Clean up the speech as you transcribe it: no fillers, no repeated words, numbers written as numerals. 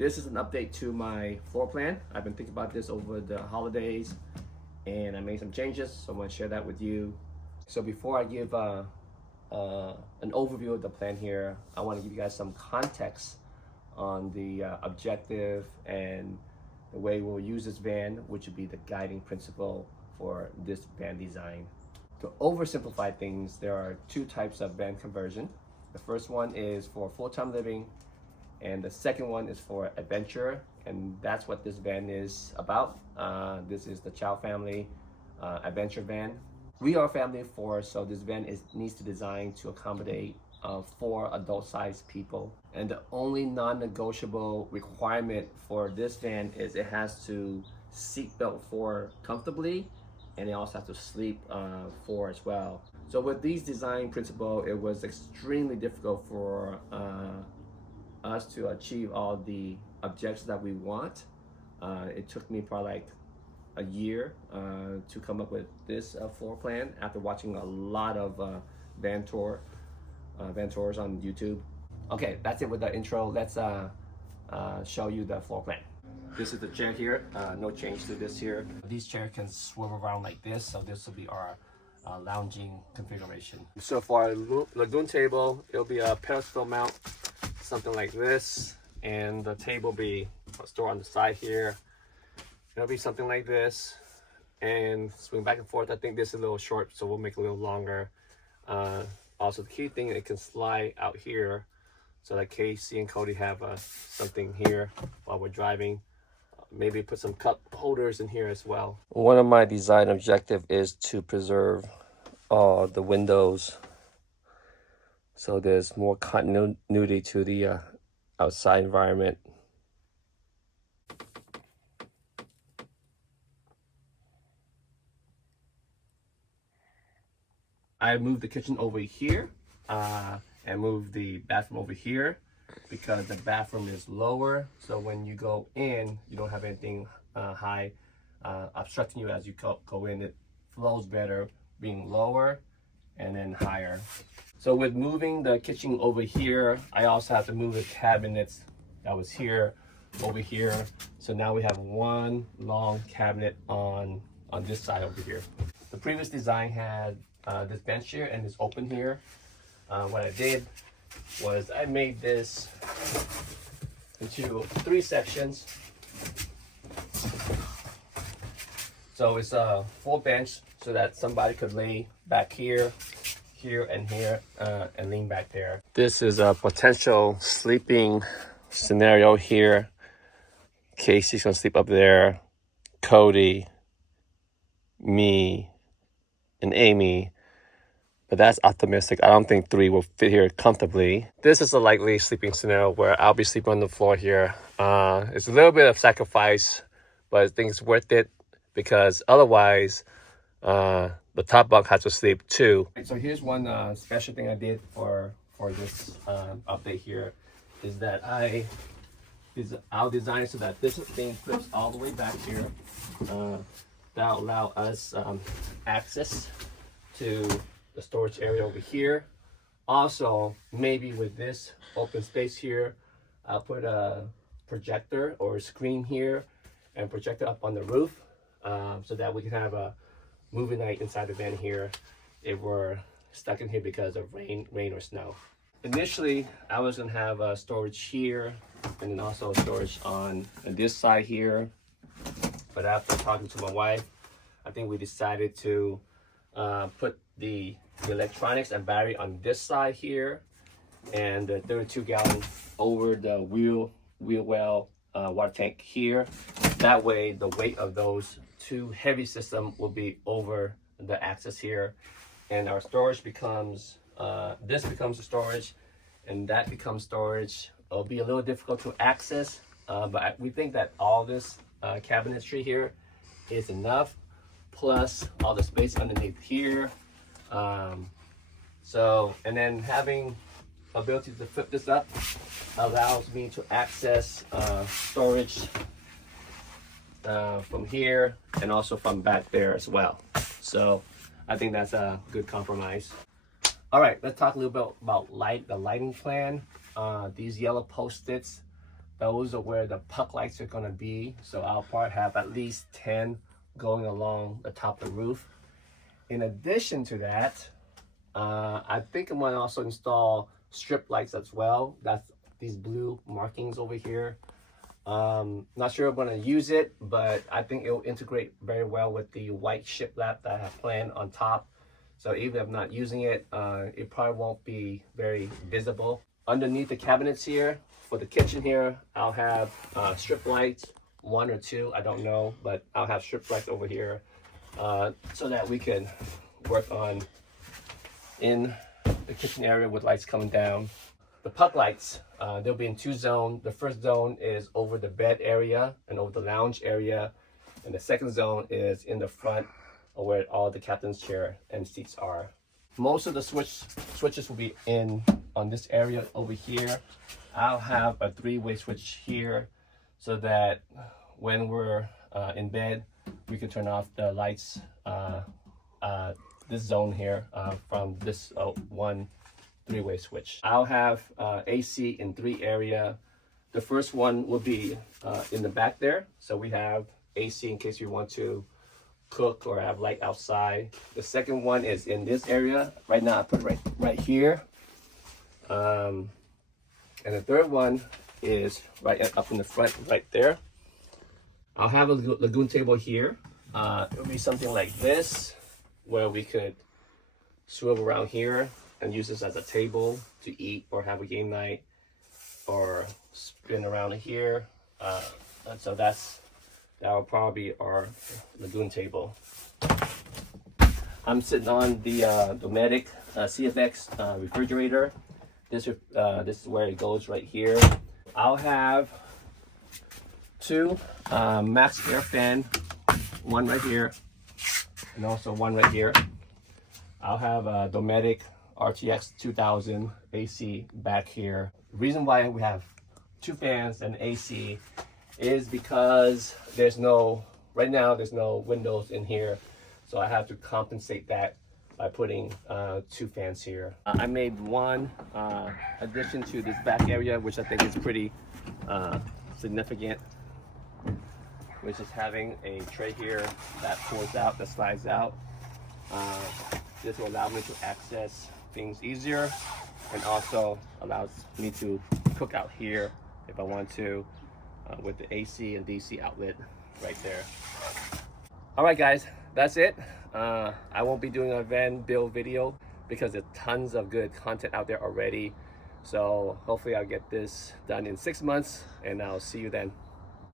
This is an update to my floor plan. I've been thinking about this over the holidays and I made some changes, so I want to share that with you. So before I give an overview of the plan here, I want to give you guys some context on the objective and the way we'll use this van, which would be the guiding principle for this van design. To oversimplify things, there are two types of van conversion. The first one is for full-time living, and the second one is for adventure, and that's what this van is about. This is the Chow family adventure van. We are a family of four, so this van needs to design to accommodate 4 adult-sized people. And the only non-negotiable requirement for this van is it has to seatbelt 4 comfortably, and it also has to sleep 4 as well. So with these design principles, it was extremely difficult for us to achieve all the objectives that we want. It took me probably like a year to come up with this floor plan after watching a lot of van tours on YouTube. Okay, that's it with the intro. Let's show you the floor plan. This is the chair here. No change to this here. These chairs can swivel around like this, so this will be our lounging configuration. So for our lagoon table, it'll be a pedestal mount, something like this, and the table will be stored on the side here. It'll be something like this, and swing back and forth. I think this is a little short, so we'll make it a little longer. Also, the key thing, it can slide out here, so that Casey and Cody have something here while we're driving. Maybe put some cup holders in here as well. One of my design objectives is to preserve the windows, so there's more continuity to the outside environment. I moved the kitchen over here and moved the bathroom over here because the bathroom is lower, so when you go in, you don't have anything high obstructing you as you go in. It flows better being lower and then higher. So with moving the kitchen over here, I also have to move the cabinets that was here over here. So now we have one long cabinet on this side over here. The previous design had this bench here and this open here. What I did was I made this into 3 sections. So it's a full bench so that somebody could lay back here, here, and here, and lean back there. This is a potential sleeping scenario here. Casey's gonna sleep up there, Cody, me, and Amy. But that's optimistic. I don't think 3 will fit here comfortably. This is a likely sleeping scenario where I'll be sleeping on the floor here. It's a little bit of sacrifice, but I think it's worth it because otherwise the top bunk has to sleep too. So here's one special thing I did for this update here is that I'll design it so that this thing flips all the way back here. That'll allow us access to the storage area over here. Also, maybe with this open space here, I'll put a projector or a screen here and project it up on the roof so that we can have a movie night inside the van here if we're stuck in here because of rain or snow. Initially, I was gonna have a storage here and then also storage on this side here. But after talking to my wife, I think we decided to put the electronics and battery on this side here, and the 32-gallon over the wheel well water tank here. That way, the weight of those 2 heavy systems will be over the axis here, and our storage becomes this becomes the storage, and that becomes storage. It'll be a little difficult to access, but we think that all this cabinetry here is enough, plus all the space underneath here. And then having ability to flip this up allows me to access storage from here and also from back there as well. So I think that's a good compromise. All right, let's talk a little bit about the lighting plan. These yellow post-its those are where the puck lights are gonna be. So I'll probably have at least 10 going along the top of the roof. In addition to that, I think I'm gonna also install strip lights as well. That's these blue markings over here. Not sure I'm gonna use it, but I think it will integrate very well with the white shiplap that I have planned on top. So even if I'm not using it, it probably won't be very visible. Underneath the cabinets here, for the kitchen here, I'll have strip lights, 1 or 2, I don't know, but I'll have strip lights over here so that we can work on in the kitchen area with lights coming down. The puck lights, they'll be in 2 zones. The first zone is over the bed area and over the lounge area, and the second zone is in the front where all the captain's chair and seats are. Most of the switches will be in on this area over here. I'll have a 3-way switch here so that when we're in bed, we can turn off the lights, this zone here from this one 3-way switch. I'll have AC in 3 areas. The first one will be in the back there. So we have AC in case we want to cook or have light outside. The second one is in this area. Right now I put it right here. And the third one is right up in the front right there. I'll have a lagoon table here. It'll be something like this where we could swivel around here and use this as a table to eat or have a game night or spin around here. And so that will probably be our lagoon table. I'm sitting on the Dometic CFX refrigerator. This is where it goes right here. I'll have 2 max air fan, 1 right here and also 1 right here. I'll have a Dometic RTX 2000 AC back here. The reason why we have 2 fans and AC is because right now there's no windows in here, so I have to compensate that by putting 2 fans here. I made one addition to this back area, which I think is pretty significant, which is having a tray here that pulls out, that slides out. This will allow me to access things easier and also allows me to cook out here if I want to with the AC and DC outlet right there. All right guys, that's it. I won't be doing a van build video because there's tons of good content out there already. So hopefully I'll get this done in 6 months and I'll see you then.